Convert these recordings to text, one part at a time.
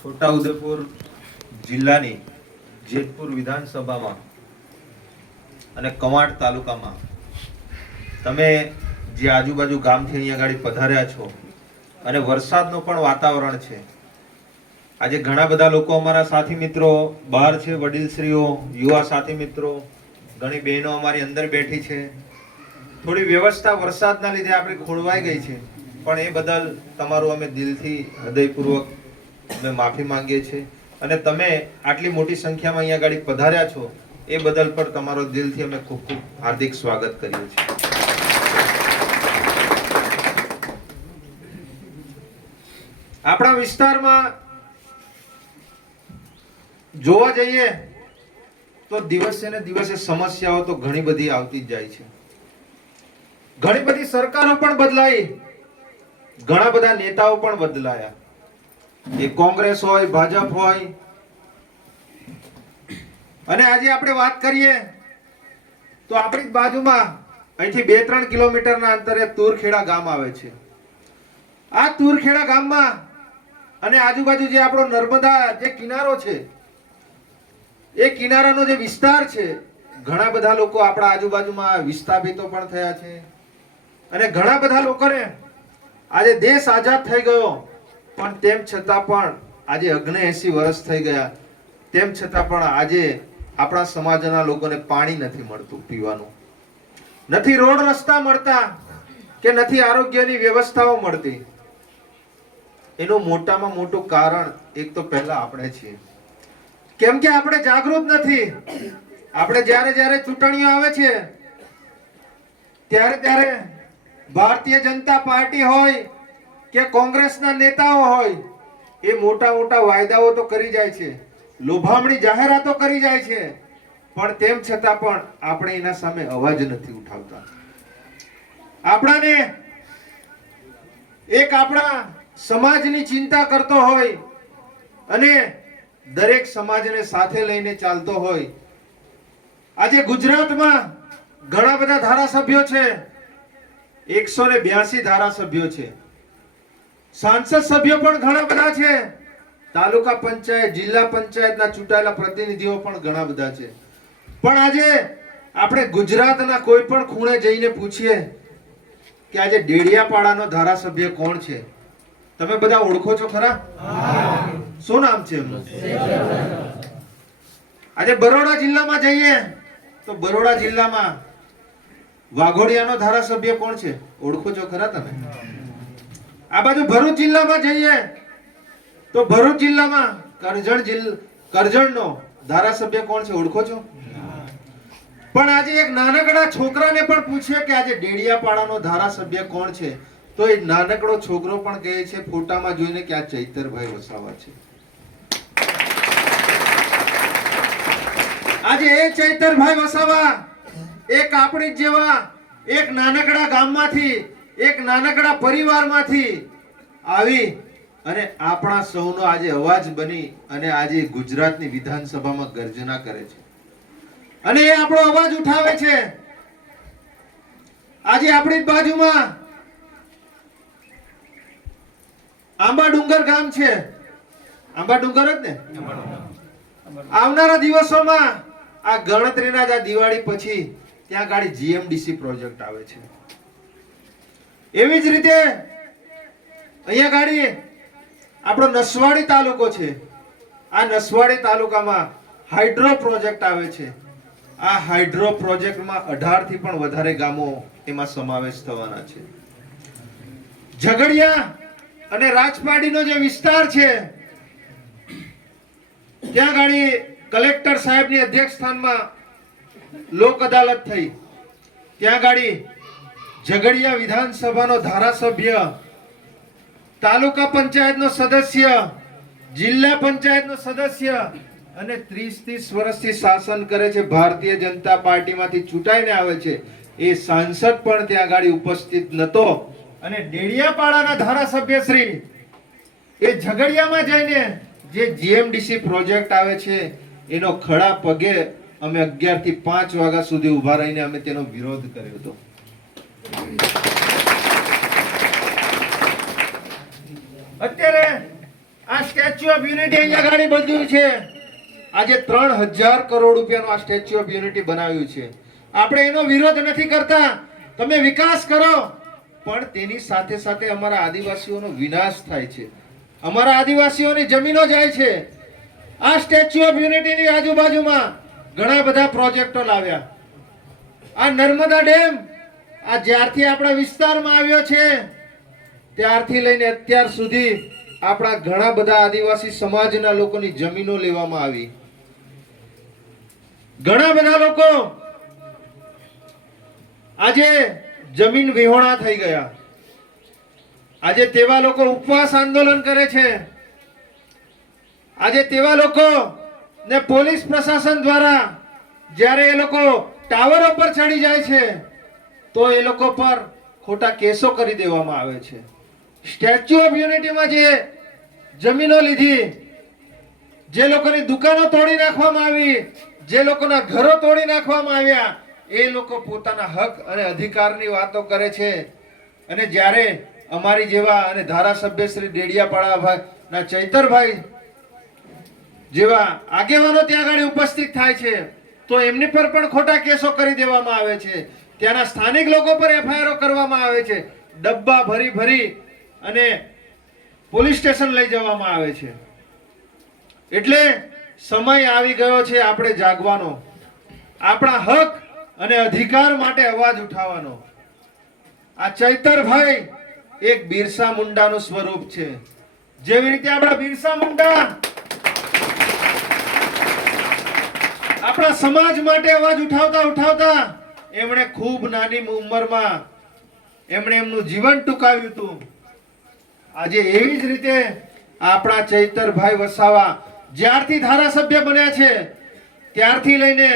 છોટાઉદેપુર જિલ્લાની જેતપુર વિધાનસભામાં અને કવાંટ તાલુકામાં તમે જે આજુબાજુ ગામથી અહીંયા ગાડી પધાર્યા છો અને વરસાદનો પણ વાતાવરણ છે. આજે ઘણા બધા લોકો અમારા સાથી મિત્રો બહાર છે, વડીલશ્રીઓ, યુવા સાથી મિત્રો, ઘણી બહેનો અમારી અંદર બેઠી છે. થોડી વ્યવસ્થા વરસાદના લીધે આપણે ખોળવાઈ ગઈ છે, પણ એ બદલ તમારું અમે દિલથી હૃદયપૂર્વક અમે માફી માંગીએ છીએ. અને તમે આટલી મોટી સંખ્યામાં અહીંયા ગાડી પધાર્યા છો એ બદલ પણ તમારો દિલથી અમે ખૂબ ખૂબ હાર્દિક સ્વાગત કરીએ છીએ. આપણા વિસ્તારમાં જોવા જઈએ તો દિવસે ને દિવસે સમસ્યાઓ તો ઘણી બધી આવતી જ જાય છે. ઘણી બધી સરકારો પણ બદલાઈ, ઘણા બધા નેતાઓ પણ બદલાયા. એ કોંગ્રેસ હોય, ભાજપ હોય. અને આજે આપણે વાત કરીએ તો આપણી બાજુમાં અહીંથી 2-3 કિલોમીટરના અંતરે તુરખેડા ગામ આવે છે. આ તુરખેડા ગામમાં અને આજુબાજુ જે આપણો નર્મદા જે કિનારો છે, એ કિનારાનો જે વિસ્તાર છે, ઘણા બધા લોકો આપણા આજુબાજુમાં વિસ્થાપિતો પણ થયા છે. અને ઘણા બધા લોકોને આજે દેશ આઝાદ થઈ ગયો, પણ તેમ છતાં પણ આજે 79 વર્ષ થઈ ગયા, તેમ છતાં પણ આજે આપણા સમાજના લોકોને પાણી નથી મળતું પીવાનું, નથી રોડ રસ્તા મળતા કે નથી આરોગ્યની વ્યવસ્થાઓ મળતી. એનું મોટામાં મોટું કારણ એક તો પહેલા આપણે છીએ, કેમ કે આપણે જાગૃત નથી. આપણે જ્યારે ચૂંટણીઓ આવે છે ત્યારે ભારતીય જનતા પાર્ટી હોય કે કોંગ્રેસના નેતાઓ હોય, એ મોટા વાયદાઓ તો કરી જાય છે, લોભામણી જાહેરાતો કરી જાય છે, પણ તેમ છતાં પણ આપણે એના સામે અવાજ નથી ઉઠાવતા. આપણાને એક આપણા સમાજની ચિંતા કરતો હોય અને દરેક સમાજને સાથે લઈને ચાલતો હોય. આજે ગુજરાતમાં ઘણા બધા ધારાસભ્યો છે, 182 ધારાસભ્યો છે. સાંસદ સભ્યો પણ ઘણા બધા છે. તાલુકા પંચાયત, જિલ્લા પંચાયતના ચૂંટાયેલા પ્રતિનિધિઓ પણ ઘણા બધા છે. પણ આજે આપણે ગુજરાતના કોઈ પણ ખૂણે જઈને પૂછીએ કે આજે ડેડિયાપાડાનો ધારાસભ્ય કોણ છે, તમે બધા ઓળખો છો ખરા? શું નામ છે એમનું? આજે બરોડા જિલ્લામાં જઈએ તો બરોડા જિલ્લામાં વાઘોડિયાનો ધારાસભ્ય કોણ છે, ઓળખો છો ખરા તમે? આ બાજુ ભરૂચ જિલ્લામાં જઈએ તો ભરૂચ જિલ્લામાં કરજણનો ધારાસભ્ય કોણ છે, ઓળખો છો? પણ આજે એક નાનકડા છોકરાને પણ પૂછીએ કે આજે ડેડિયાપાડાનો ધારાસભ્ય કોણ છે, તો એ નાનકડો છોકરો પણ કહે છે ફોટામાં જોઈને કે આ ચૈતરભાઈ વસાવા છે. આજે એ ચૈતરભાઈ વસાવા એક આપણી જેવા એક નાનકડા ગામમાંથી, એક નાનકડા પરિવારમાંથી આવી અને આપણા સૌનો આજે અવાજ બની અને આજે ગુજરાતની વિધાનસભામાં ગર્જના કરે છે અને એ આપણો અવાજ ઉઠાવે છે. આજે આપણી બાજુમાં આંબા ડુંગર ગામ છે, આંબા ડુંગર જ ને. આવનારા દિવસોમાં આ ગણતરીના જ દિવાળી પછી ત્યાં ગાડી જીએમડીસી પ્રોજેક્ટ આવે છે. એવી જ રીતે અહીંયા ગાડી આપણો નસવાડી તાલુકો છે. આ નસવાડી તાલુકામાં હાઇડ્રો પ્રોજેક્ટ આવે છે. આ હાઇડ્રો પ્રોજેક્ટમાં 18 થી પણ વધારે ગામો એમાં સમાવેશ થવાના છે. ઝઘડિયા અને રાજપાડીનો જે વિસ્તાર છે, ત્યાં ગાડી કલેક્ટર સાહેબની અધ્યક્ષસ્થાનમાં લોક અદાલત થઈ. ત્યાં ગાડી ઝઘડિયા વિધાનસભાનો ધારાસભ્ય, તાલુકા પંચાયતનો સદસ્ય, જિલ્લા પંચાયતનો સદસ્ય અને 30 વર્ષથી શાસન કરે છે, ભારતીય જનતા પાર્ટીમાંથી ચૂંટાઈને આવે છે, એ સાંસદ પણ ત્યાં ગાડી ઉપસ્થિત નતો. અને ડેડિયાપાડાના ધારાસભ્ય શ્રી એ ઝઘડિયામાં જઈને જે જીએમડીસી પ્રોજેક્ટ આવે છે એનો ખડા પગે અમે 11 થી 5 વાગ્યા સુધી ઉભા રહીને અમે તેનો વિરોધ કર્યો હતો. સ્ટેચ્યુ ઓફ યુનિટી અહીંયા ગાડી બંધ્યું છે. આજે 3000 કરોડ રૂપિયાનું આ સ્ટેચ્યુ ઓફ યુનિટી બનાવ્યું છે. આપણે એનો વિરોધ નથી કરતા, તમે વિકાસ કરો, પણ તેની સાથે સાથે અમારા આદિવાસીઓનો વિનાશ થાય છે, અમારા આદિવાસીઓની જમીનો જાય છે. આ સ્ટેચ્યુ ઓફ યુનિટીની આજુબાજુમાં ઘણા બધા પ્રોજેક્ટો લાવ્યા. આ નર્મદા ડેમ આ જ્યારથી આપણા વિસ્તારમાં આવ્યો છે ત્યારથી લઈને અત્યાર સુધી આપણા ઘણા બધા આદિવાસી સમાજના લોકોની જમીનો લેવામાં આવી. ઘણા બધા લોકો આજે જમીન વિહોણા થઈ ગયા. આજે તેવા લોકો ઉપવાસ આંદોલન કરે છે. આજે તેવા લોકો ને પોલીસ પ્રશાસન દ્વારા જ્યારે એ લોકો ટાવરો પર ચડી જાય છે તો એ લોકો પર ખોટા કેસો કરી દેવામાં આવે છે. સ્ટેચ્યુ ઓફ યુનિટીમાં જે જમીનો લીધી, જે લોકોની દુકાનો તોડી નાખવામાં આવી, જે લોકોના ઘરો તોડી નાખવામાં આવ્યા, એ લોકો પોતાના હક અને અધિકારની વાતો કરે છે. અને જ્યારે અમારી જેવા અને ધારાસભ્ય શ્રી ડેડિયાપાડા ના ચૈતરભાઈ જેવા આગેવાનો ત્યાં આગળ ઉપસ્થિત થાય છે તો એમની પર પણ ખોટા કેસો કરી દેવામાં આવે છે. ત્યાંના સ્થાનિક લોકો પર એફઆઈઆર કરવામાં આવે છે. ડબ્બા ભરી ભરી અને પોલીસ સ્ટેશન લઈ જવામાં આવે છે. એટલે સમય આવી ગયો છે આપણે જાગવાનો, આપણા હક અને અધિકાર માટે અવાજ ઉઠાવવાનો. આ ચૈતરભાઈ એક બિરસા મુંડાનું સ્વરૂપ છે. જેવી રીતે આપણા બિરસા મુંડા આપણા સમાજ માટે અવાજ ઉઠાવતા ઉઠાવતા એમણે ખૂબ નાની ઉંમરમાં એમણે એમનું જીવન ટૂંકાવ્યું હતું. આજે એવી જ રીતે આપણા ચૈતરભાઈ વસાવા જ્યારથી ધારાસભ્ય બન્યા છે ત્યારથી લઈને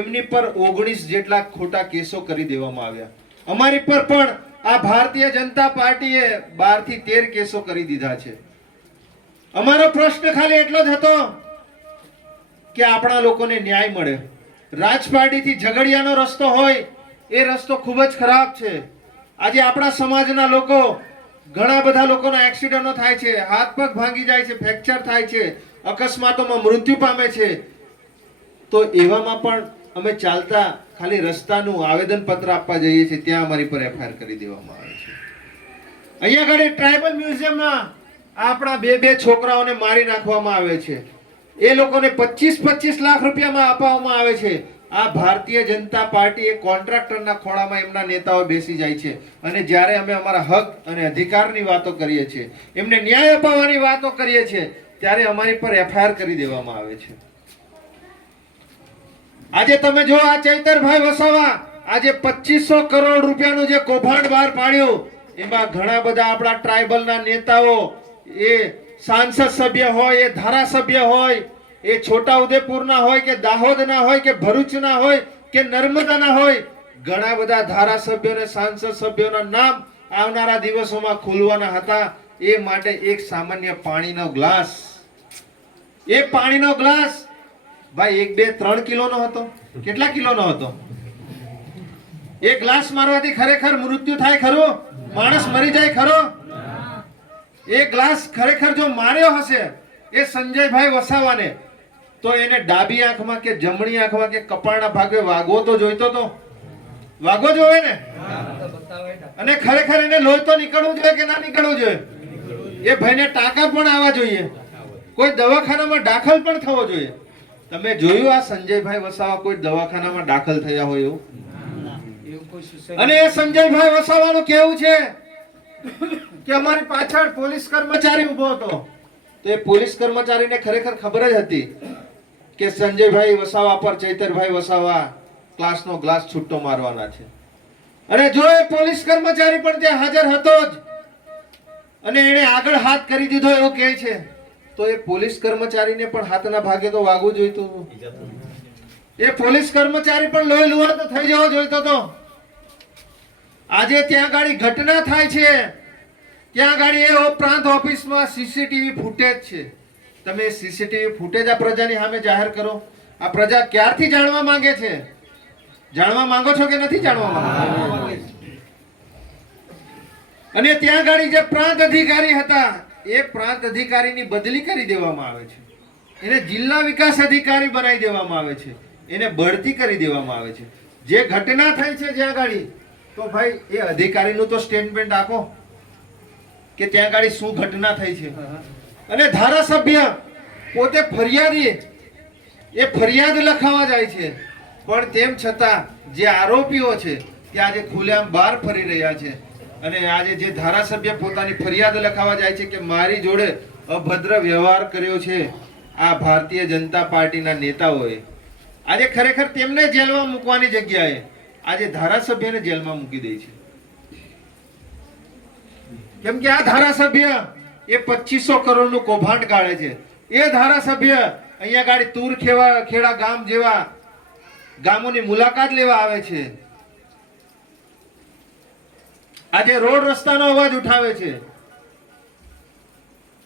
એમની પર 19 જેટલા ખોટા કેસો કરી દેવામાં આવ્યા. અમારી પર પણ આ ભારતીય જનતા પાર્ટીએ 12 થી 13 કેસો કરી દીધા છે. અમારો પ્રશ્ન ખાલી એટલો જ હતો કે આપણા લોકોને ન્યાય મળે. રાજપારડીથી ઝઘડિયાનો રસ્તો હોય એ રસ્તો ખૂબ જ ખરાબ છે. આજે આપણા સમાજના લોકો, ઘણા બધા લોકોના એક્સિડન્ટો થાય છે, હાથ પગ ભાંગી જાય છે, ફ્રેક્ચર થાય છે, અકસ્માતોમાં મૃત્યુ પામે છે. તો એવામાં પણ અમે ચાલતા ખાલી રસ્તાનું આવેદન પત્ર આપવા જઈએ છીએ ત્યાં અમારી પર એફઆઈઆર કરી દેવામાં આવે છે. અહીંયા આગળ ટ્રાઇબલ મ્યુઝિયમમાં આપણા બે છોકરાઓને મારી નાખવામાં આવે છે. એ લોકોને 25-25 લાખ રૂપિયામાં અપાવવામાં આવે છે. આ ભારતીય જનતા પાર્ટી એ કોન્ટ્રાક્ટરના ખોળામાં એમના નેતાઓ બેસી જાય છે અને જ્યારે અમે અમારા હક અને અધિકારની વાતો કરીએ છીએ, એમને ન્યાય અપાવવાની વાતો કરીએ છીએ, ત્યારે અમારી પર એફઆઈઆર કરી દેવામાં આવે છે. આજે તમે જો આ ચૈતરભાઈ વસાવા આજે 2500 કરોડ રૂપિયાનું જે કૌભાંડ બહાર પાડ્યું, એમાં ઘણા બધા આપણા ટ્રાઇબલના નેતાઓ, એ સાંસદ સભ્ય હોય, એ ધારાસભ્ય હોય, એ છોટાઉદેપુરના હોય કે દાહોદના હોય કે ભરૂચના હોય કે નર્મદાના હોય, ઘણા બધા ધારાસભ્યો અને સાંસદ સભ્યોના નામ આવનારા દિવસોમાં ખુલવાના હતા. એ માટે એક સામાન્ય પાણીનો ગ્લાસ, એ પાણીનો ગ્લાસ ભાઈ 1, 2, 3 કિલોનો હતો. કેટલા કિલોનો હતો? એ ગ્લાસ મારવાથી ખરેખર મૃત્યુ થાય ખરું? માણસ મરી જાય ખરો? એ ગ્લાસ ખરેખર જો માર્યો હશે એ સંજયભાઈ વસાવાને, તો એને ડાબી આંખમાં કે જમણી આંખમાં કે કપાળના ભાગે વાગવો તો જોઈતો તો, વાગવો જોવે ને. અને ખરેખર એને લોહી તો નીકળવું જોઈએ કે ના નીકળવું જોઈએ? એ ભાઈને ટાંકા પણ આવવા જોઈએ, કોઈ દવાખાનામાં દાખલ પણ થવો જોઈએ. તમે જોયું આ સંજયભાઈ વસાવા કોઈ દવાખાનામાં દાખલ થયા હોય એવું? અને એ સંજયભાઈ વસાવાનું કેવું છે કે અમારી પાછળ પોલીસ કર્મચારી ઉભો હતો, તો એ પોલીસ કર્મચારીને ખરેખર ખબર જ હતી કે સંજયભાઈ વસાવા પર ચૈતરભાઈ વસાવા ક્લાસનો ગ્લાસ છૂટો મારવાના છે. અને જો એ પોલીસ કર્મચારી પણ ત્યાં હાજર હતો જ અને એને આગળ હાથ કરી દીધો એવું કહે છે, તો એ પોલીસ કર્મચારીને પણ હાથના ભાગે તો વાગવું જોઈતું હતું. એ પોલીસ કર્મચારી પણ લોહી લુહાણ તો થઈ જવો જોઈતો હતો. આજે ત્યાં ગાડી ઘટના થાય છે, ત્યાં ગાડી એ ઉપરાંત ઓફિસમાં સીસીટીવી ફૂટેજ છે. તમે સીસીટીવી ફૂટેજ આ પ્રજાની સામે જાહેર કરો. આ પ્રજા ક્યારથી જાણવા માંગે છે? જાણવા માંગો છો કે નથી જાણવા માંગો? અને ત્યાં ગાડી જે પ્રાંત અધિકારી હતા એ પ્રાંત અધિકારીની બદલી કરી દેવામાં આવે છે, એને જિલ્લા વિકાસ અધિકારી બનાવી દેવામાં આવે છે, એને બઢતી કરી દેવામાં આવે છે. જે ઘટના થઈ છે જ્યાં ગાડી, તો ભાઈ એ અધિકારીનું તો સ્ટેટમેન્ટ આપો કે ત્યાં ગાડી શું ઘટના થઈ છે. અને ધારાસભ્ય પોતે ફરિયાદી, એ ફરિયાદ લખાવા જાય છે, પણ તેમ છતાં જે આરોપીઓ છે તે આજે ખુલ્લેઆમ બહાર ફરી રહ્યા છે. અને આજે જે ધારાસભ્ય પોતાની ફરિયાદ લખાવા જાય છે કે મારી જોડે અભદ્ર વ્યવહાર કર્યો છે આ ભારતીય જનતા પાર્ટીના નેતાઓએ, આજે ખરેખર તેમને જેલમાં મૂકવાની જગ્યાએ આજે ધારાસભ્યને જેલમાં મૂકી દે છે. કેમ કે આ ધારાસભ્ય એ 2500 કરોડનું કૌભાંડ કાઢે છે. એ ધારાસભ્ય અહીંયા ગાડી તુર ખેડા ગામ જેવા ગામોની મુલાકાત લેવા આવે છે, આજે રોડ રસ્તાનો અવાજ ઉઠાવે છે,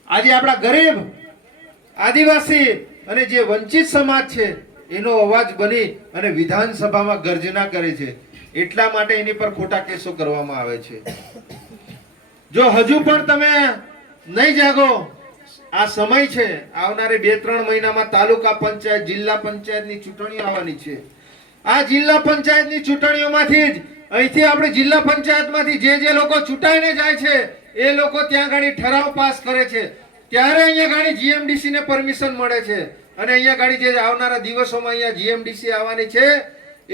આજે આપણા ગરીબ આદિવાસી અને જે વંચિત સમાજ છે એનો અવાજ બની અને વિધાનસભામાં ગર્જના કરે છે. એટલા માટે એની પર ખોટા કેસો કરવામાં આવે છે. જો હજુ પણ તમે નહીં જાગો, આ સમય છે, આવનારે 2-3 મહિનામાં તાલુકા પંચાયત, જિલ્લા પંચાયતની ચૂંટણીઓ આવવાની છે. આ જિલ્લા પંચાયતની ચૂંટણીઓમાંથી જ અહીંથી આપણે જિલ્લા પંચાયતમાંથી જે લોકો ચૂંટાઈને જાય છે એ લોકો ત્યાં ગાડી ઠરાવ પાસ કરે છે, ત્યારે અહીંયા ગાડી જીએમડીસી ને પરમિશન મળે છે. અને અહીંયા ગાડી જે આવનારા દિવસોમાં અહીંયા જીએમડીસી આવવાની છે એ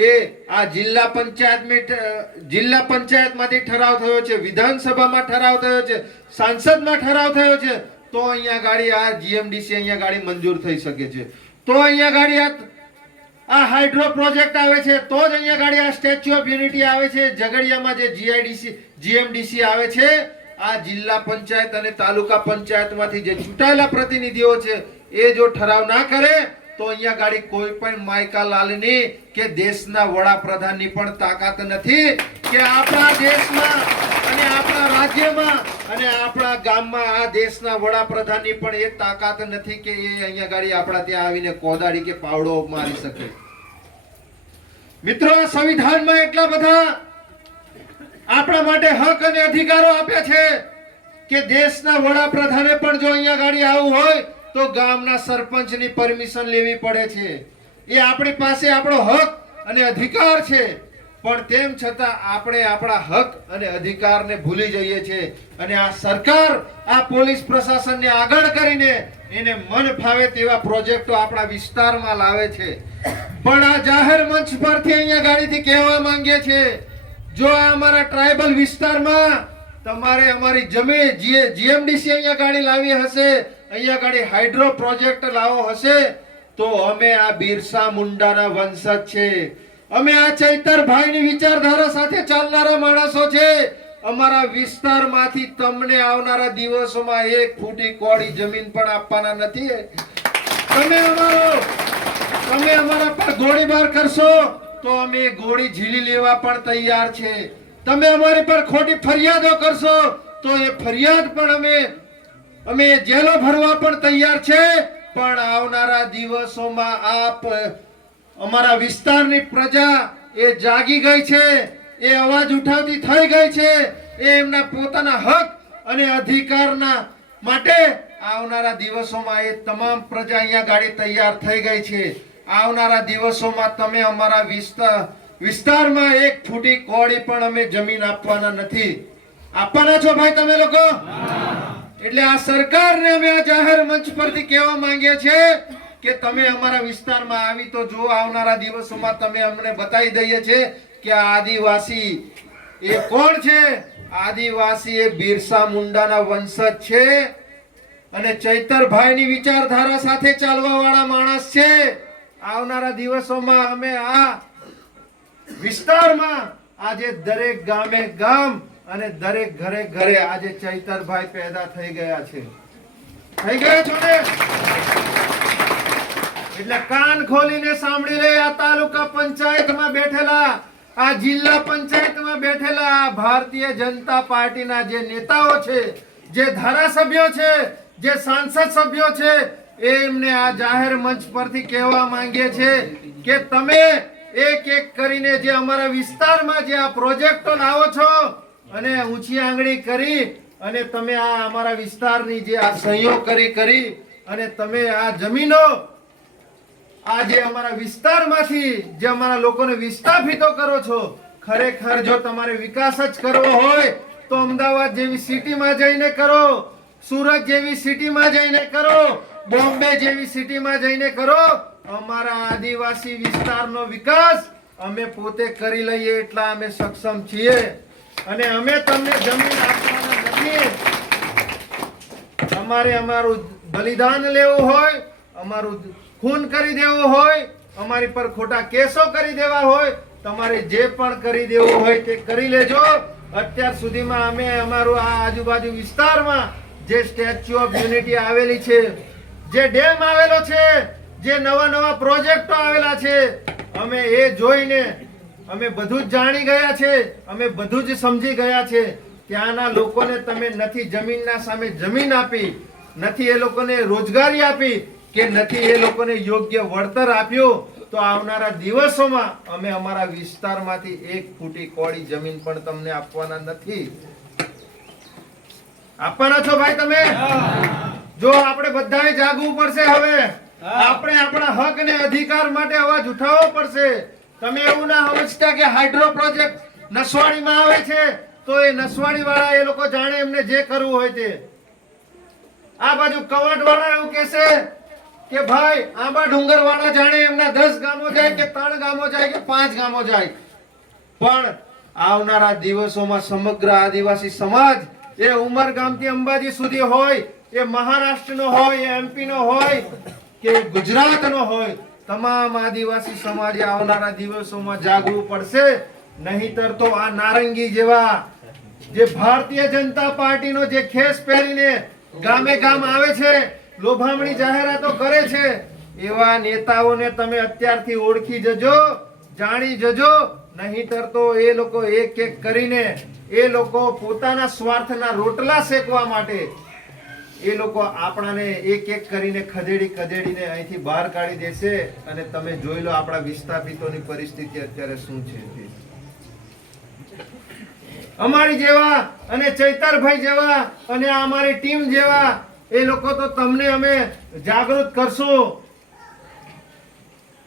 આ જિલ્લા પંચાયતમાંથી ઠરાવ થયો છે, વિધાનસભામાં ઠરાવ થયો છે, સાંસદમાં ઠરાવ થયો છે, તો અહીંયા ગાડી આ જીએમડીસી અહીંયા ગાડી મંજૂર થઈ શકે છે. તો અહીંયા ગાડી આ હાઇડ્રો પ્રોજેક્ટ આવે છે, તો જ અહીંયા ગાડી આ સ્ટેચ્યુ ઓફ યુનિટી આવે છે, ઝઘડિયામાં જે જીએમડીસી આવે છે. આ જિલ્લા પંચાયત અને તાલુકા પંચાયતમાંથી જે ચૂંટાયેલા પ્રતિનિધિઓ છે એ જો ઠરાવ ના કરે તો અહીંયા ગાડી કોઈ પણ માયકા લાલની કે દેશના વડાપ્રધાનની પણ તાકાત નથી કે આપણા દેશમાં અને આપણા રાજ્યમાં અને આપણા ગામમાં આ દેશના વડાપ્રધાનની પણ એ તાકાત નથી કે એ અહીંયા ગાડી આપણા ત્યાં આવીને કોદાળી કે પાવડો મારી શકે. મિત્રો, આ સંવિધાનમાં એટલા બધા આપણા માટે હક અને અધિકારો આપ્યા છે કે દેશના વડાપ્રધાને પણ જો અહીંયા ગાડી આવવું હોય તો ગામના સરપંચની પરમિશન લેવી પડે છે. એ આપણી પાસે આપણો હક અને અધિકાર છે, પણ તેમ છતાં આપણે આપણા હક અને અધિકારને ભૂલી જઈએ છીએ અને આ સરકાર આ પોલીસ પ્રશાસનને આગળ કરીને એને મન ફાવે તેવા પ્રોજેક્ટો આપણા વિસ્તારમાં લાવે છે. પણ આ જાહેર મંચ પરથી અહીંયા ગાડીથી કહેવા માંગીએ છીએ, જો આ અમારા ટ્રાઇબલ વિસ્તારમાં તમારે અમારી જમીન જીએમડીસી અહીંયા ગાડી લાવી હશે, અહીંયા ગાડી હાઇડ્રો પ્રોજેક્ટ લાવો હશે, તો અમે આ બિરસા મુંડાના વંશજ છે, અમે આ ચૈતરભાઈની વિચારધારા સાથે ચાલનારા માણસો છે. અમારા વિસ્તારમાંથી તમને આવનારા દિવસોમાં 1 ફૂટી કોડી જમીન પણ આપવાના નથી. તમે અમારા પર ગોળીબાર કરશો તો અમે ગોળી ઝીલી લેવા પણ તૈયાર છે. તમે અમારી પર ખોટી ફરિયાદો કરશો તો એ ફરિયાદ પણ અમે જેલો ભરવા પણ તૈયાર છે. પણ આવનારા દિવસોમાં અમારા વિસ્તારની પ્રજા એ જાગી ગઈ છે, એ અવાજ ઉઠાવતી થઈ ગઈ છે, એ એમના પોતાના હક અને અધિકારના માટે આવનારા દિવસોમાં એ તમામ પ્રજા અહીંયા ગાડી તૈયાર થઈ ગઈ છે. આવનારા દિવસોમાં તમે અમારા વિસ્તારમાં 1 ફૂટી કોડી પણ અમે જમીન આપવાના નથી. આપવાના છો ભાઈ તમે લોકો? એટલે આ સરકારને અમે આ જાહેર મંચ પરથી કહેવા માંગીએ છીએ કે તમે અમારા વિસ્તારમાં આવી તો જો આવનારા દિવસોમાં તમે અમને બતાવી દઈએ છે કે આદિવાસી એ કોણ છે. આદિવાસી એ બિરસા મુંડાના વંશજ છે અને ચૈતરભાઈની વિચારધારા સાથે ચાલવા વાળા માણસ છે. આવનારા દિવસોમાં અમે આ વિસ્તારમાં આજે દરેક ગામે ગામ અને દરેક ઘરે ઘરે આજે ચૈતરભાઈ પેદા થઈ ગયા છે. થઈ ગયા છો ને? એટલે કાન ખોલીને સાંભળી લે. આ તાલુકા પંચાયતમાં બેઠેલા, આ જિલ્લા પંચાયતમાં બેઠેલા આ ભારતીય જનતા પાર્ટીના જે નેતાઓ છે, જે ધારાસભ્યો છે, જે સાંસદ સભ્યો છે, એમને આ જાહેર મંચ પરથી કહેવા માંગીએ છે કે તમે એક એક કરીને જે અમારા વિસ્તારમાં જે આ પ્રોજેક્ટો લાવો છો અને ઊંચી આંગળી કરી અને તમે આ અમારા વિસ્તારની જે આ સહયોગ કરી અને તમે આ જમીનો આ જે અમારા વિસ્તારમાંથી જે અમારા લોકોને વિસ્થાપિતો કરો છો, ખરેખર જો તમારે વિકાસ જ કરવો હોય તો અમદાવાદ જેવી સિટીમાં જઈને કરો, સુરત જેવી સિટીમાં જઈને કરો, બોમ્બે જેવી સિટીમાં જઈને કરો. અમારા આદિવાસી વિસ્તારનો વિકાસ અમે પોતે કરી લઈએ એટલા અમે સક્ષમ છીએ અને અમે તમને જમીન આપવાના નથી. અમારે અમારું બલિદાન લેવું હોય, અમારું ખૂન કરી દેવું હોય, અમારી પર ખોટા કેસો કરી દેવા હોય, તમારે જે પણ કરી દેવું હોય તે કરી લેજો. અત્યાર સુધીમાં અમે અમારું આ આજુબાજુ વિસ્તારમાં જે સ્ટેચ્યુ ઓફ યુનિટી આવેલી છે, જે ડેમ આવેલો છે, જે નવા પ્રોજેક્ટો આવેલા છે, અમે એ જોઈને અમે બધું જ જાણી ગયા છે, અમે બધું જ સમજી ગયા છે. ત્યાંના લોકોને તમે નથી જમીનના સામે જમીન આપી, નથી એ લોકોને રોજગારી આપી કે નથી એ લોકોને યોગ્ય વળતર આપ્યું, તો આવનારા દિવસોમાં અમે અમારા વિસ્તારમાંથી 1 ફૂટી કોળી જમીન પણ તમને આપવાના નથી. આપવાના છો ભાઈ તમે? જો આપણે બધાએ જાગવું પડશે. હવે આપણે આપણા હક અને અધિકાર માટે અવાજ ઉઠાવવો પડશે. તમે એવું ના સમજતા કે હાઇડ્રો પ્રોજેક્ટ નસવાડીમાં આવે છે તો એ નસવાડી વાળા એ લોકો જાણે એમને જે કરવું હોય તે. આ બાજુ કવાટ વાળા એવું કહેશે કે ભાઈ આંબા ડુંગર વાળા જાણે એમના 10 ગામો જાય કે 3 ગામો જાય કે 5 ગામો જાય. પણ આવનારા દિવસોમાં સમગ્ર આદિવાસી સમાજ એ ઉમરગામથી અંબાજી સુધી હોય, એ મહારાષ્ટ્રનો હોય, એ એમપીનો હોય કે ગુજરાતનો હોય, તમામ આદિવાસી સમાજે આવનારા દિવસોમાં જાગવું પડશે. નહીતર તો આ નારંગી જેવા જે ભારતીય જનતા પાર્ટીનો જે ખેસ પહેરીને ગામે ગામ આવે છે, લોભામણી જાહેરાતો કરે છે, એવા નેતાઓને તમે અત્યારથી ઓળખી જજો, જાણી જજો. નહીતર તો એ લોકો એક એક કરીને એ લોકો પોતાના સ્વાર્થના રોટલા શેકવા માટે એ લોકો આપણાને એક એક કરીને ખદેડીને અહીંથી બહાર કાઢી દેશે. અને તમે જોઈ લો આપણા વિસ્થાપિતોની પરિસ્થિતિ અત્યારે શું છે. અમારી જેવા અને ચૈતરભાઈ જેવા અને અમારી ટીમ જેવા એ લોકો તો તમને અમે જાગૃત કરશું,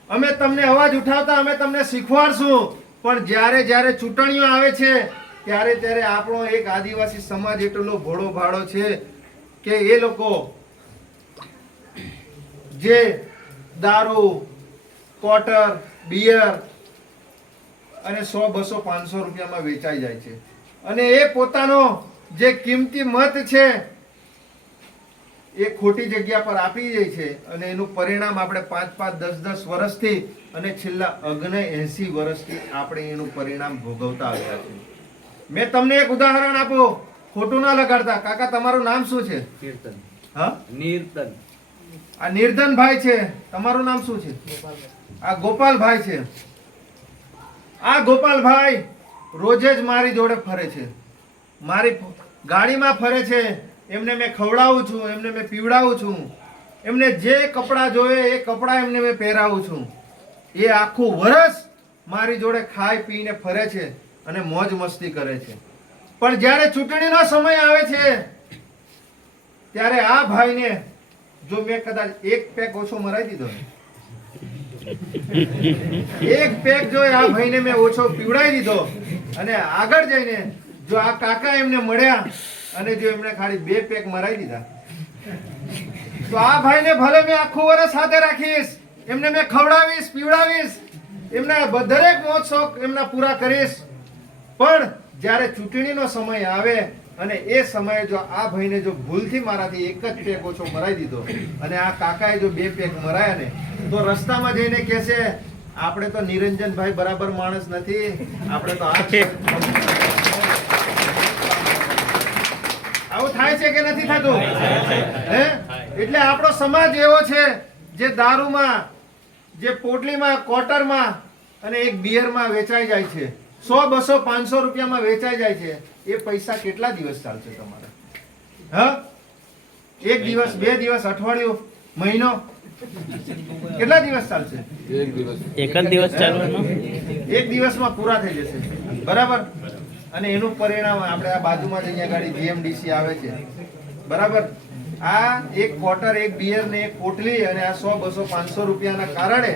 અમે તમને અવાજ ઉઠાવતા અમે તમને શીખવાડશું. પણ જ્યારે ચૂંટણીઓ આવે છે ત્યારે આપણો એક આદિવાસી સમાજ એટલો ભોળો ભાળો છે કે એ લોકો જે દારૂ, ક્વાર્ટર, બિયર અને 100, 200, 500 રૂપિયામાં વેચાઈ જાય છે અને એ પોતાનો જે કિંમતી મત છે એ ખોટી જગ્યા પર આપી જાય છે અને એનું પરિણામ આપણે 5, 10, 10 વર્ષથી અને છેલ્લા 80 વર્ષથી આપણે એનું પરિણામ ભોગવતા આવ્યા છે. મેં તમને એક ઉદાહરણ આપું, ખોટું ના લગાડતા. કાકા તમારું નામ શું છે? નિર્ધન. હા, નિર્ધન. આ નિર્ધનભાઈ છે. તમારું નામ શું છે? આ ગોપાલભાઈ છે. આ ગોપાલભાઈ રોજે જ મારી જોડે ફરે છે, મારી ગાડીમાં ફરે છે. એમને મેં ખવડાવું છું, એમને મેં પીવડાવું છું, એમને જે કપડાં જોઈએ એ કપડાં એમને મેં પહેરાવું છું. એ આખું વર્ષ મારી જોડે ખાઈ પીને ફરે છે અને મોજ મસ્તી કરે છે. પણ જ્યારે ચૂંટણીનો સમય આવે છે ત્યારે આ ભાઈને જો મેં કદાચ 1 પેક ઓછો મરાઈ દીધો, 1 પેક જો આ ભાઈને મેં ઓછો પીવડાવી દીધો અને આગળ જઈને જો આ કાકા એમને મળ્યા અને જો એમને ખાલી 2 પેક મરાઈ દીધા તો આ ભાઈને ભલે મેં આખું વર્ષ સાથે રાખીશ, એમને મેં ખવડાવીશ, પીવડાવીશ, એમના દરેક મોજ શોખ એમના પૂરા કરીશ. પણ જ્યારે ચૂંટણીનો સમય આવે અને એ સમયે જો આ ભાઈને જો ભૂલથી મારાથી 1 જ પેક ઓછો મરાઈ દીધો અને આ કાકાએ જો 2 પેક મરાયા ને તો રસ્તામાં જઈને કહેશે આપણે તો નિરંજનભાઈ બરાબર માણસ નથી, આપણે તો આવું થાય છે કે નથી થતું? હે? એટલે આપણો સમાજ એવો છે જે દારૂમાં, જે પોટલીમાં, ક્વાર્ટરમાં અને એક બિયરમાં વેચાઈ જાય છે, 100, 200, 500 રૂપિયામાં વેચાઈ જાય છે. એ પૈસા કેટલા દિવસ ચાલશે તમારે? હા, 1 દિવસ, 2 દિવસ, અઠવાડિયું, મહિનો, કેટલા દિવસ ચાલશે? 1 દિવસ ચાલવાનો, 1 દિવસમાં પૂરા થઈ જશે. બરાબર? અને એનું પરિણામ આપણે આ બાજુમાં જ અહીંયા ગાડી જીએમડીસી આવે છે, બરાબર. આ એક ક્વાર્ટર, એક બિયર ને એક પોટલી અને આ 100, 200, 500 રૂપિયાના કારણે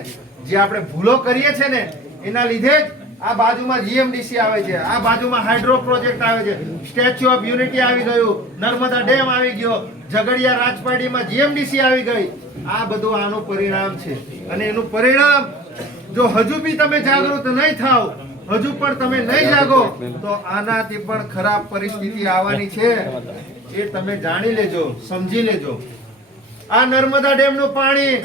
જે આપણે ભૂલો કરીએ છે ને એના લીધે જ આ બાજુમાં જીએમડીસી આવે છે, આ બાજુમાં હાઇડ્રો પ્રોજેક્ટ આવે છે, સ્ટેચ્યુ ઓફ યુનિટી આવી ગયું, નર્મદા ડેમ આવી ગયો, ઝઘડિયા રાજપાડીમાં જીએમડીસી આવી ગઈ. આ બધું આનું પરિણામ છે. અને એનું પરિણામ જો હજુ બી તમે જાગૃત નહીં થાવ, હજુ પણ તમે નહીં જાગો, તો આનાથી પણ ખરાબ પરિસ્થિતિ આવવાની છે. એ તમે જાણી લેજો, સમજી લેજો. આ નર્મદા ડેમનું પાણી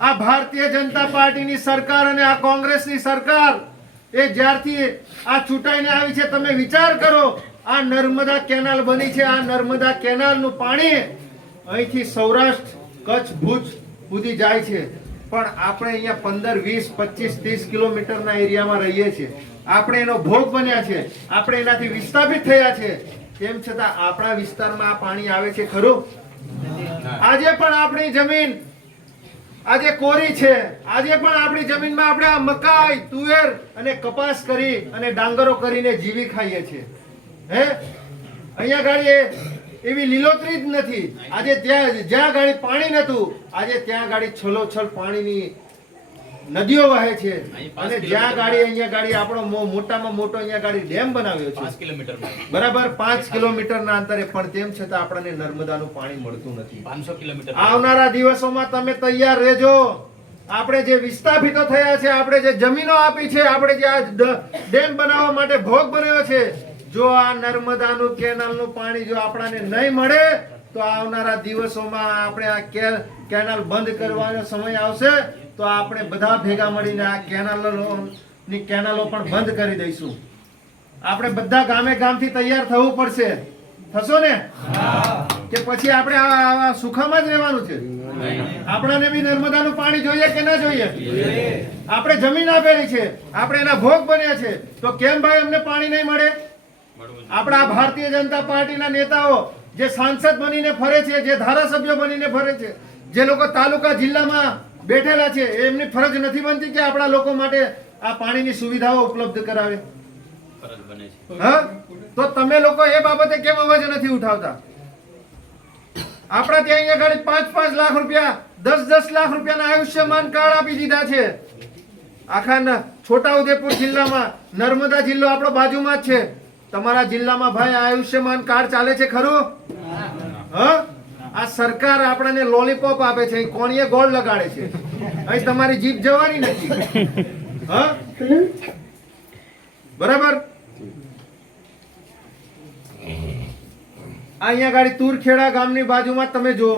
આ ભારતીય જનતા પાર્ટીની સરકાર અને આ કોંગ્રેસની સરકાર એ જ્યારથી આ ચૂંટાઈને આવી છે, તમે વિચાર કરો. આ નર્મદા કેનાલ બની છે, આ નર્મદા કેનાલનું પાણી અહીંથી સૌરાષ્ટ્ર, કચ્છ, ભુજ સુધી જાય છે. પણ આપણે અહીંયા 15, 20, 25, 30 કિલોમીટરના એરિયામાં રહીએ છીએ. આપણે એનો ભોગ બન્યા છે, આપણે એનાથી વિસ્થાપિત થયા છે. તેમ છતાં આપણા વિસ્તારમાં આ પાણી આવે છે ખરું? આજે પણ આપણી જમીન આજે કોરી છે. આજે પણ આપણી જમીનમાં આપણે આ મકાઈ, તુવેર અને કપાસ કરી અને ડાંગરો કરીને જીવી ખાઈએ છીએ. હે, અહીંયા ગાડી એવી લીલોતરી જ નથી. આજે જ્યાં ગાડી પાણી નતું, આજે ત્યાં ગાડી છલોછલ પાણીની નદીઓ વહે છે. અને જ્યાં ગાડી અહીંયા ગાડી આપણો મોટામાં મોટો અહીંયા ગાડી ડેમ બનાવ્યો છે 5 કિલોમીટર, બરાબર, 5 કિલોમીટરના અંતરે. પણ તેમ છતાં આપણને નર્મદાનું પાણી મળતું નથી. 500 કિલોમીટર. આવનારા દિવસોમાં તમે તૈયાર રહેજો. આપણે જે વિસ્થાપિતો થયા છે, આપણે જે જમીનો આપી છે, આપણે જે આ ડેમ બનાવવા માટે ભોગ બન્યો છે, જો આ નર્મદાનું કેનાલનું પાણી જો આપણને નહીં મળે તો આવનારા દિવસોમાં આપણે આ કેનાલ બંધ કરવાનો સમય આવશે, તો આપણે બધા ભેગા મળીને આ કેનાલો પણ બંધ કરી દઈશું. આપણે બધા ગામે ગામથી તૈયાર થવું પડશે. થશો ને? કે પછી આપણે આ સુખામાં જ રહેવાનું છે? આપણાને બી નર્મદાનું પાણી જોઈએ કે ના જોઈએ? આપણે જમીન આપેલી છે, આપણે એના ભોગ બન્યા છે, તો કેમ ભાઈ અમને પાણી નહીં મળે? આપણા ભારતીય જનતા પાર્ટીના નેતાઓ જે સાંસદ બનીને ફરે છે, જે ધારાસભ્યો બનીને ફરે છે, જે લોકો તાલુકા જિલ્લામાં બેઠેલા છે, એમની ફરજ નથી બનતી કે આપણા લોકો માટે આ પાણીની સુવિધાઓ ઉપલબ્ધ કરાવે? હા, તો તમે લોકો એ બાબતે કેમ અવાજ નથી ઉઠાવતા? આપણા ત્યાં અહીંયા ગાડી 5-5 લાખ રૂપિયા, 10-10 લાખ રૂપિયાના આયુષ્યમાન કાર્ડ આપી દીધા છે. આખા છોટાઉદેપુર જિલ્લામાં, નર્મદા જિલ્લો આપણો બાજુમાં જ છે. તમારા જિલ્લામાં ભાઈ આયુષ્યમાન કાર્ડ ચાલે છે ખરું? હા, આ સરકાર આપણને લોલીપોપ આપે છે, કોણીએ ગોળ લગાડે છે. અહીં તમારી જીભ જવાની નથી. હા, બરાબર. અહીંયા ગાડી તુરખેડા ગામની બાજુમાં તમે જુઓ,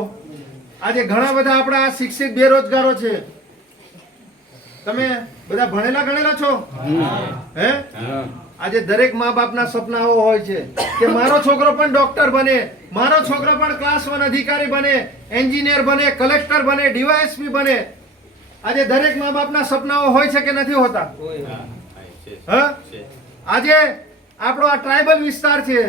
આજે ઘણા બધા આપણા શિક્ષિત બેરોજગારો છે. તમે બધા ભણેલા ગણેલા છો? હે, આજે દરેક મા બાપના સપનાઓ હોય છે કે મારો છોકરો પણ ડોક્ટર બને, મારો છોકરો પણ ક્લાસ 1 અધિકારી બને, એન્જિનિયર બને, કલેક્ટર બને, ડીવાયએસપી બને. આજે દરેક મા બાપના સપનાઓ હોય છે કે નથી હોતા? હા, આજે આપણો આ ટ્રાઇબલ વિસ્તાર છે.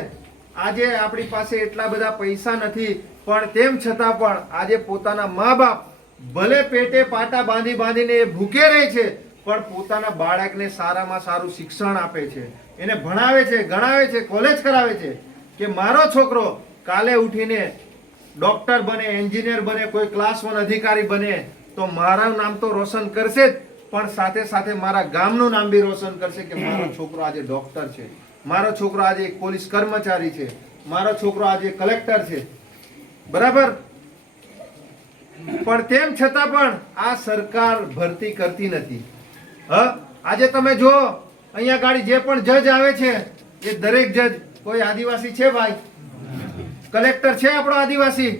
આજે આપણી પાસે એટલા બધા પૈસા નથી, પણ તેમ છતાં પણ આજે પોતાના મા બાપ ભલે પેટે પાટા બાંધીને ભૂખે રહે છે, પણ પોતાના બાળકને સારામાં સારું શિક્ષણ આપે છે, એને ભણાવે છે, ગણાવે છે, કોલેજ કરાવે છે કે મારો છોકરો કાલે ઉઠીને ડોક્ટર બને, એન્જિનિયર બને, કોઈ ક્લાસ 1 અધિકારી બને, તો મારું નામ તો રોશન કરશે જ, પણ સાથે સાથે મારા ગામનું નામ બી રોશન કરશે કે મારો છોકરો આજે ડોક્ટર છે, મારો છોકરો આજે એક પોલીસ કર્મચારી છે, મારો છોકરો આજે કલેક્ટર છે. બરાબર. પણ તેમ છતાં પણ આ સરકાર ભરતી કરતી નથી. હા, આજે તમે જો અહીંયા ગાડી જે પણ જજ આવે છે, એ દરેક જજ કોઈ આદિવાસી છે ભાઈ? કલેક્ટર છે આપણો આદિવાસી?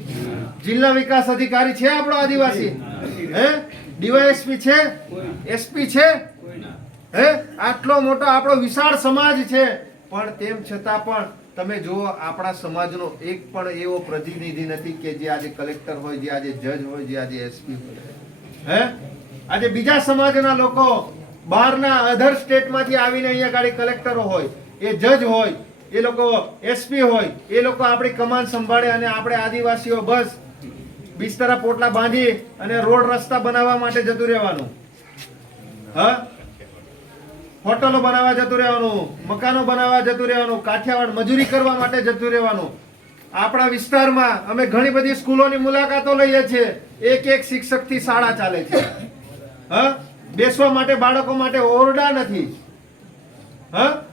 જિલ્લા વિકાસ અધિકારી છે આપણો આદિવાસી? હે, ડીવાયએસપી છે? એસપી છે? હે, આટલો મોટો આપણો વિશાળ સમાજ છે, પણ તેમ છતાં પણ તમે જુઓ આપણા સમાજનો એક પણ એવો પ્રતિનિધિ નથી કે જે આજે કલેક્ટર હોય, જે આજે જજ હોય, જે આજે એસપી હોય. હે, આજે બીજા સમાજના લોકો બહારના અધર સ્ટેટમાંથી આવીને અહીંયા ગાડી કલેક્ટરો હોય, એ જજ હોય, એ લોકો એસપી હોય, એ લોકો આપણી કમાન સંભાળે અને આપણે આદિવાસીઓ બસ બિસ્તરા પોટલા બાંધી અને રોડ રસ્તા બનાવવા માટે જતું રહેવાનું. હા, હોટલો બનાવવા જતું રહેવાનું, મકાનો બનાવવા જતું રહેવાનું, કાઠિયાવાડ મજૂરી કરવા માટે જતું રહેવાનું. આપણા વિસ્તારમાં અમે ઘણી બધી સ્કૂલોની મુલાકાતો લઈએ છીએ. એક એક શિક્ષકથી શાળા ચાલે છે. બેસવા માટે બાળકો માટે ઓરડા નથી.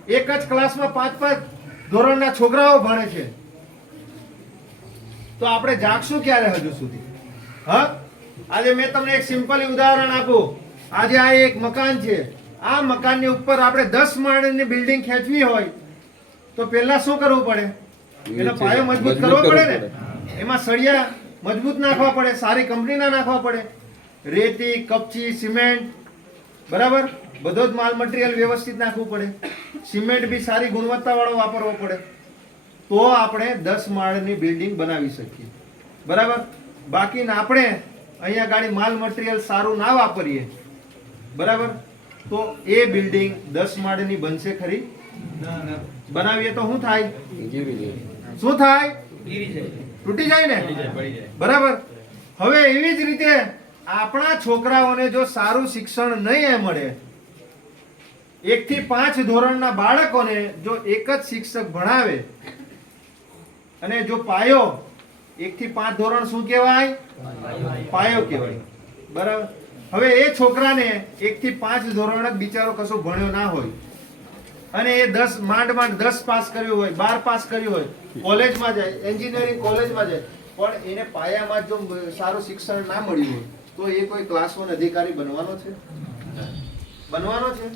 એક જ ક્લાસમાં 5-5 ધોરણના છોકરાઓ ભણે છે. તો આપણે જાગશું ક્યારે હજુ સુધી? આજે મેં તમને એક સિમ્પલ ઉદાહરણ આપું. આજે આ એક મકાન છે. આ મકાનની ઉપર આપણે 10 માળની બિલ્ડિંગ ખેંચવી હોય તો પહેલા શું કરવું પડે? એનો પાયો મજબૂત કરવો પડે ને. એમાં સળિયા મજબૂત નાખવા પડે, સારી કંપનીના નાખવા પડે, રેતી, કપચી, સિમેન્ટ, બરાબર, બધો જ માલ મટીરિયલ વ્યવસ્થિત નાખવું પડે. સિમેન્ટ બી સારી ગુણવત્તાવાળો વાપરવો પડે, તો આપણે 10 માળની બિલ્ડિંગ બનાવી શકીએ. બરાબર. બાકી આપણે અહીંયા ગાડી માલ મટીરિયલ સારું ના વાપરીએ, બરાબર, તો એ બિલ્ડિંગ 10 માળની બનશે ખરી? બનાવીએ તો શું થાય? શું થાય? તૂટી જાય ને. બરાબર. હવે એવી જ રીતે આપણા છોકરાઓને જો સારું શિક્ષણ નહીં મળે, 1 થી 5 ધોરણના બાળકોને જો એક જ શિક્ષક ભણાવે, અને જો પાયો 1 થી 5 ધોરણ શું કહેવાય? પાયો કહેવાય. બરાબર. હવે એ છોકરાને 1 થી 5 ધોરણ જ બિચારો કશું ભણ્યો ના હોય, અને એ 10 માંડ 10 પાસ કર્યું હોય, 12 પાસ કર્યું હોય, કોલેજમાં જાય, એન્જિનિયરિંગ કોલેજમાં જાય, પણ એને પાયામાં જો સારું શિક્ષણ ના મળ્યું હોય તો એ કોઈ ક્લાસ 1 અધિકારી બનવાનો છે? બનવાનો છે?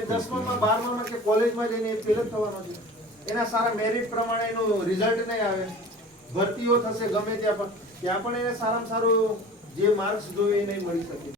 એ 10માં 12માં કે કોલેજમાં જઈને એ ફેલ જ થવાનો છે. એના સારા મેરિટ પ્રમાણે એનું રિઝલ્ટ નહીં આવે, ભરતીઓ થશે ગમે ત્યાં પણ એને સારામાં સારું જે માર્ક્સ જોઈએ એ નહીં મળી શકે.